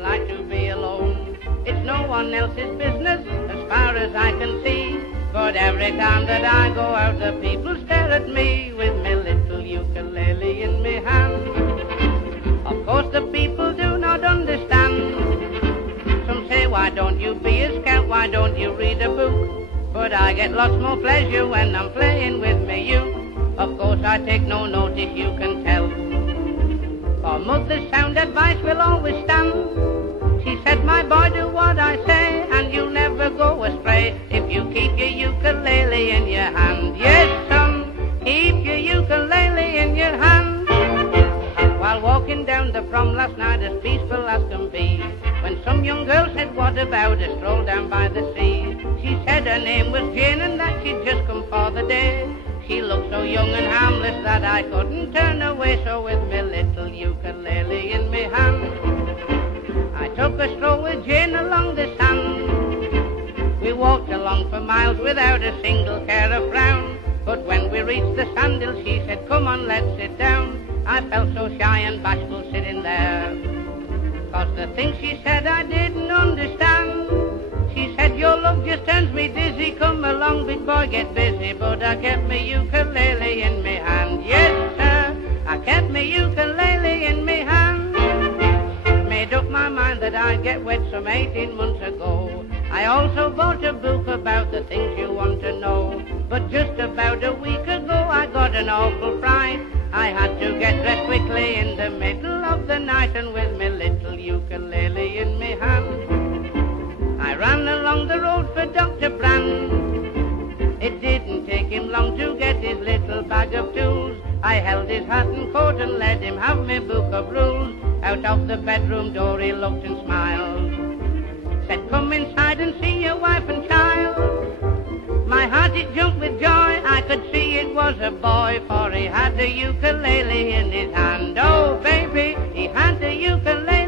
don't like to be alone. It's no one else's business as far as I can see. But every time that I go out, the people stare at me with my little ukulele in my hand. Of course the people do not understand. Some say, why don't you be a scout, why don't you read a book? But I get lots more pleasure when I'm playing with me uke. Of course I take no notice, you can tell. For mother's sound advice will always stand. She said, my boy, do what I say, and you'll never go astray if you keep your ukulele in your hand. Yes, son, keep your ukulele in your hand. While walking down the prom last night, as peaceful as can be, when some young girl said, what about a stroll down by the sea? She said her name was Jane and that she'd just come for the day. She looked so young and harmless that I couldn't turn away, so with me little ukulele in me hand, I took a stroll with Jane along the sand. We walked along for miles without a single care or frown. But when we reached the sandhill, she said, come on, let's sit down. I felt so shy and bashful sitting there, 'cause the things she said I didn't understand. She said, your love just turns me dizzy, come along, big boy, get busy. But I kept me ukulele in me hand. Yes, sir, I kept me ukulele in me hand. Made up my mind that I'd get wed some 18 months ago. I also bought a book about the things you want to know. But just about a week ago I got an awful fright. I had to get dressed quickly in the middle of the night, and with me little ukulele in me hand, I ran along the road for Dr. Brand. It didn't take him long to get his little bag of tools. I held his hat and coat and let him have my book of rules. Out of the bedroom door he looked and smiled, said, come inside and see your wife and child. My heart it jumped with joy, I could see it was a boy, for he had a ukulele in his hand. Oh baby, he had a ukulele